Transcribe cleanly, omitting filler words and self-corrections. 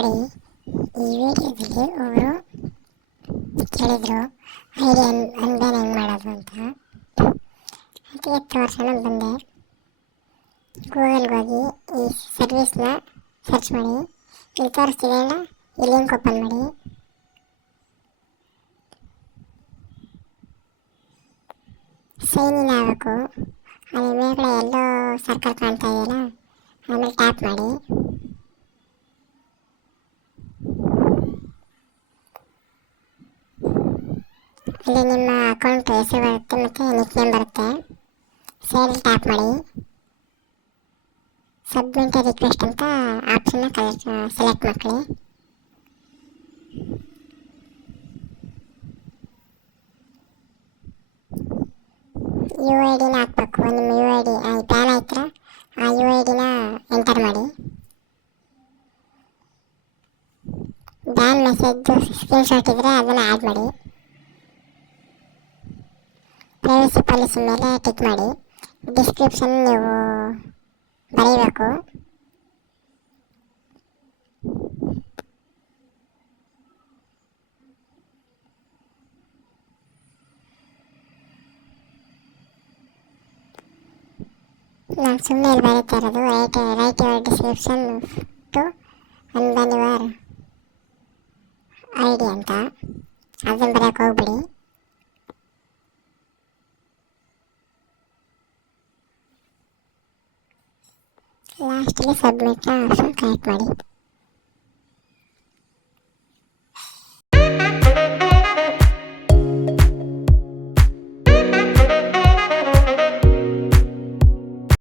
ನೋಡಿ, ಈ ವಿಡಿಯೋದಲ್ಲಿ ಒಬ್ಬರು ಕೇಳಿದರು ಐಡಿ ಅನ್ಬ್ಯಾನ್ ಹೆಂಗೆ ಮಾಡೋದು ಅಂತ. ಅದಕ್ಕೆ ತೋರಿಸೋಣ ಬಂದೆ. ಗೂಗಲ್ಗೆ ಹೋಗಿ ಈ ಸರ್ವಿಸ್ನ ಸರ್ಚ್ ಮಾಡಿ, ಇಲ್ಲಿ ತೋರಿಸ್ತಿದೆ ಅಲ್ಲ, ಈ ಲಿಂಕ್ ಓಪನ್ ಮಾಡಿ. ಸೈನ್ ಇನ್ ಆಗಬೇಕು. ಅಲ್ಲಿ ಮೇಲ್ಗಡೆ ಎಲ್ಲೋ ಸರ್ಕಲ್ ಕಾಣ್ತಾ ಇದೆಯಲ್ಲ, ಆಮೇಲೆ ಟ್ಯಾಪ್ ಮಾಡಿ. ಅಲ್ಲಿ ನಿಮ್ಮ ಅಕೌಂಟ್ ಹೆಸರು ಬರುತ್ತೆ ಮತ್ತು ನಿಕ್ ನೇಮ್ ಬರುತ್ತೆ. ಸೇಲ್ ಟ್ಯಾಪ್ ಮಾಡಿ. ಸಬ್ಮಿಟ್ ರಿಕ್ವೆಸ್ಟ್ ಅಂತ ಆಪ್ಷನ್ನ ಸೆಲೆಕ್ಟ್ ಮಾಡ್ಕೊಳ್ಳಿ. ಯು ಐ ಡಿನ ಹಾಕಬೇಕು. ನಿಮ್ಮ ಯು ಐ ಡಿ ಪ್ಯಾನ್ ಆಯ್ತರ ಆ ಯು ಐ ಡಿನ ಎಂಟರ್ ಮಾಡಿ. ಬ್ಯಾನ್ ಮೆಸೇಜ್ ಸ್ಕ್ರೀನ್ಶಾಟ್ ಇದ್ದರೆ ಅದನ್ನು ಆ್ಯಡ್ ಮಾಡಿ. ಪ್ರೈವಸಿ ಪಾಲಿಸಿ ಮೇಲೆ ಟಿಕ್ ಮಾಡಿ. ಡಿಸ್ಕ್ರಿಪ್ಷನ್ ನೀವು ಬರೀಬೇಕು. ನಾನು ಸುಮ್ಮನೆ ಇಲ್ಲಿ ಬರೀತಾ ಇರೋದು write your description to unban your I D ಅಂತ. ಅದನ್ನು ಬರೆಯೋಕೆ ಹೋಗ್ಬಿಡಿ. ಲಾಸ್ಟಲ್ಲಿ ಸಬ್ಮಿಟ್ನ ಆಪ್ಷನ್ ಕನೆಕ್ಟ್ ಮಾಡಿ.